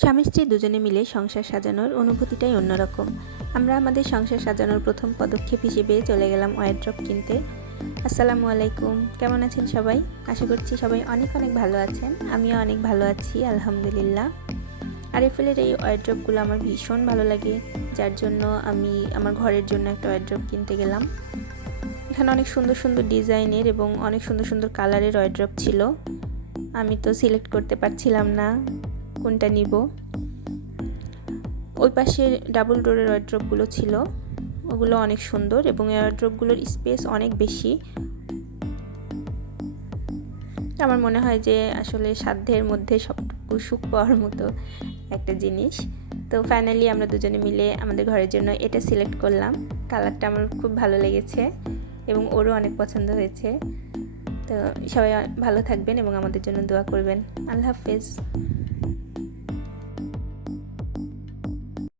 স্বামী স্ত্রী দুজনে মিলে সংসার সাজানোর অনুভূতিটাই অন্যরকম। আমরা আমাদের সংসার সাজানোর প্রথম পদক্ষেপ হিসেবে চলে গেলাম ওয়ারড্রব কিনতে। আসসালামু আলাইকুম, কেমন আছেন সবাই? আশা করছি সবাই অনেক অনেক ভালো আছেন। আমিও অনেক ভালো আছি, আলহামদুলিল্লাহ। আরএফএলের এই ওয়ারড্রবগুলো আমার ভীষণ ভালো লাগে, যার জন্য আমি আমার ঘরের জন্য একটা ওয়ারড্রব কিনতে গেলাম। এখানে অনেক সুন্দর সুন্দর ডিজাইনের এবং অনেক সুন্দর সুন্দর কালারের ওয়ারড্রব ছিল। আমি তো সিলেক্ট করতে পারছিলাম না কোনটা নিব। ওই পাশে ডাবল ডোরের ওয়ারড্রবগুলো ছিল, ওগুলো অনেক সুন্দর এবং এই ওয়ারড্রবগুলোর স্পেস অনেক বেশি। আমার মনে হয় যে আসলে সাধ্যের মধ্যে সবটুকু সুখ পাওয়ার মতো একটা জিনিস। তো ফাইনালি আমরা দুজনে মিলে আমাদের ঘরের জন্য এটা সিলেক্ট করলাম। কালারটা আমার খুব ভালো লেগেছে এবং ওরও অনেক পছন্দ হয়েছে। তো সবাই ভালো থাকবেন এবং আমাদের জন্য দোয়া করবেন। আল্লাহ হাফেজ।